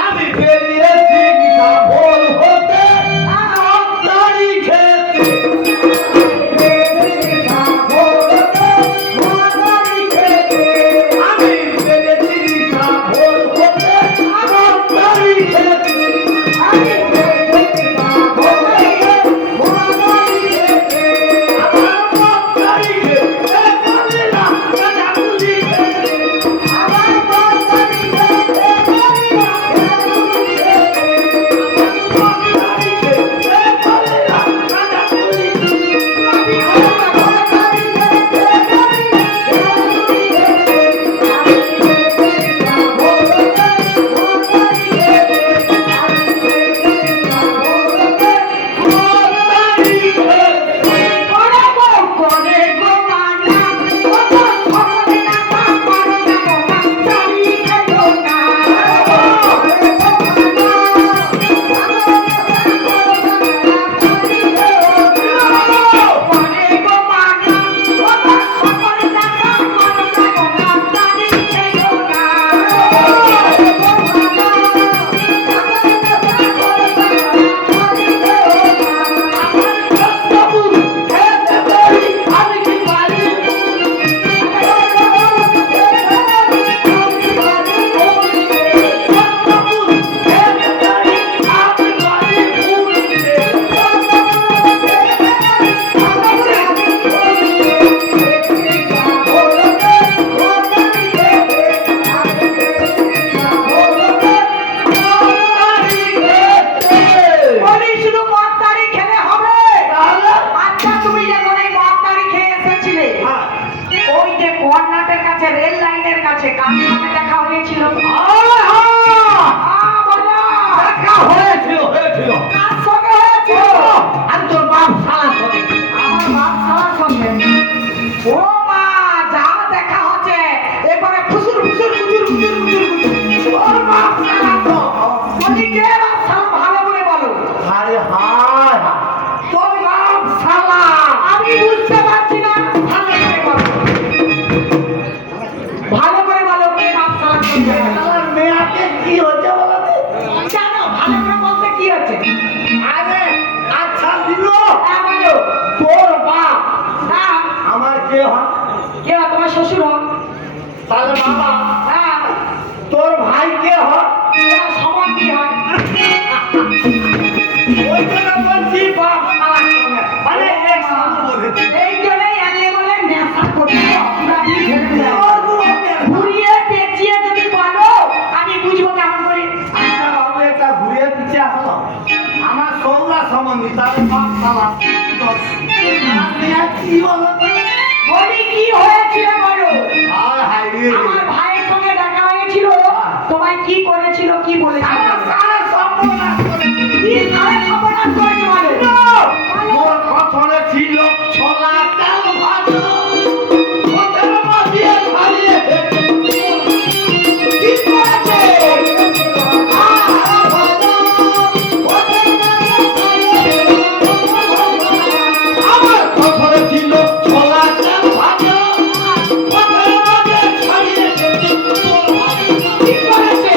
আমি বেরিয়েছি ভোর হতে মশারি খেতে আমি বেরিয়েছি ভোর হতে মশারি খেতে তোর ভাই কে হয়? সমান কি হয়? ওই জন্য বলছি বাপ মানে এই জন্যই আমি বলে নেশা করতে ঘুরিয়ে পেঁচিয়ে যদি বলো আমি বুঝবো কেমন করে। আচ্ছা বাবু একটা ঘুরিয়ে পিছিয়ে আসলো আমার সৌরা সম্বন্ধী তাদের বাপ সালা কি বলো বলি কি হয়েছিল বলো। আমার ভাইয়ের সঙ্গে দেখা হয়েছিল তোমায় কি করেছিল কি বলেছিল সারা সর্বনাশ করেছিল কি সারা সর্বনাশ করেছিল বলো মোর কথনে ছিল ছোলা কাল ভাজো ওদের মাঝে খালিয়ে কি করেছে আমার কথনে ছিল ছোলা কাল ভাজো ওদের মাঝে খালিয়ে কি করেছে